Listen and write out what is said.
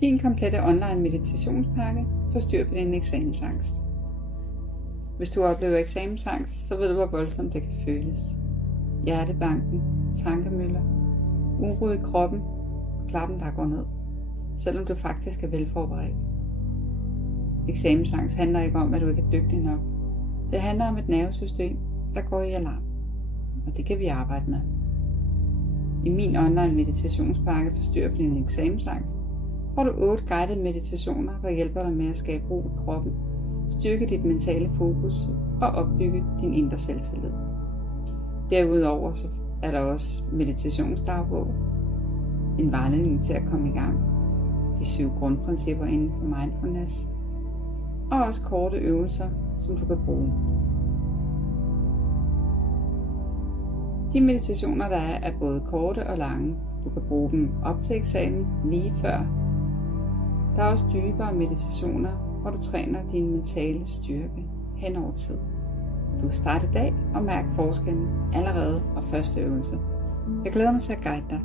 Din komplette online meditationspakke får styr på din eksamensangst. Hvis du oplever eksamensangst, så ved du, hvor voldsomt det kan føles. Hjertebanken, tankemøller, uro i kroppen og klappen, der går ned, selvom du faktisk er velforberedt. Eksamensangst handler ikke om, at du ikke er dygtig nok. Det handler om et nervesystem, der går i alarm, og det kan vi arbejde med. I min online meditationspakke for styr på din eksamensangst får du 8 guidede meditationer, der hjælper dig med at skabe ro i kroppen, styrke dit mentale fokus og opbygge din indre selvtillid. Derudover så er der også meditationsdagbog, en vejledning til at komme i gang, de 7 grundprincipper inden for mindfulness, og også korte øvelser, som du kan bruge. De meditationer, der er både korte og lange. Du kan bruge dem op til eksamen, lige før. Der er også dybere meditationer, hvor du træner din mentale styrke hen over tid. Du kan starte i dag og mærke forskellen allerede fra første øvelse. Jeg glæder mig til at guide dig.